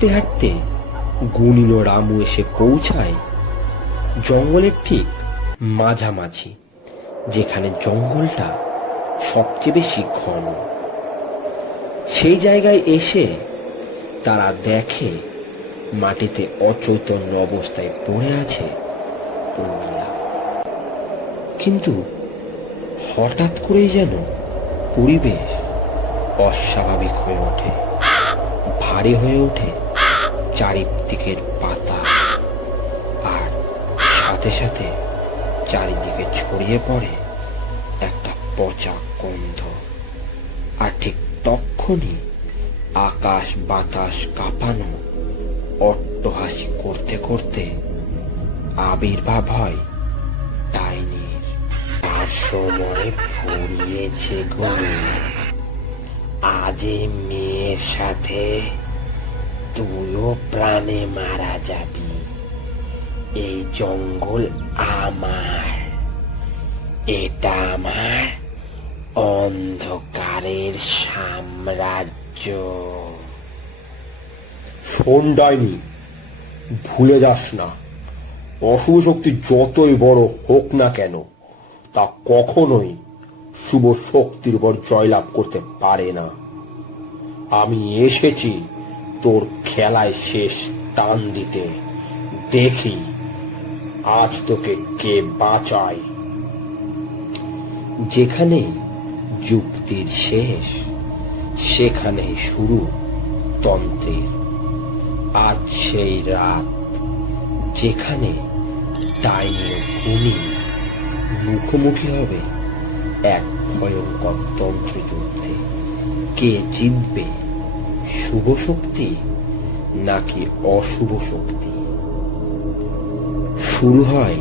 হাঁটতে হাঁটতে গুণিন ও রামু এসে পৌঁছায় জঙ্গলের ঠিক মাঝামাঝি, যেখানে জঙ্গলটা সবচেয়ে বেশি ঘন। সেই জায়গায় এসে তারা দেখে মাটিতে অচৈতন্য অবস্থায় পড়ে আছে উর্মিলা। কিন্তু হঠাৎ করেই যেন পরিবেশ অস্বাভাবিক হয়ে ওঠে, ভারী হয়ে ওঠে চারিদিকের বাতাস, আর সাথে সাথে চারিদিকে ছড়িয়ে পড়ে একটা পচা গন্ধ। আর ঠিক তখনই আকাশ বাতাস কাঁপানো অট্টহাসি করতে করতে আবির্ভাব হয় ডাইনির। তার সময় ফুরিয়েছে গো, আজ এই মেয়ের সাথে তুইও প্রাণে মারা যাবি। এই জঙ্গল আমার, এটা আমার অন্ধকারের সাম্রাজ্য। শোন ডাইনি, ভুলে যাস না, অশুভ শক্তি যতই বড় হোক না কেন, তা কখনোই শুভ শক্তির উপর জয়লাভ করতে পারে না। আমি এসেছি তোর খেলায় শেষ টান দিতে। দেখি আজ তোকে কে বাঁচায়। যেখানে যুক্তির শেষ, সেখানে শুরু তন্ত্রের। আজ সেই রাত, যেখানে ডাইনি ও গুণী মুখোমুখি হবে এক ভয়ঙ্কর তন্ত্রযুদ্ধে। কে জিতবে, শুভ শক্তি নাকি অশুভ শক্তি? শুরু হয়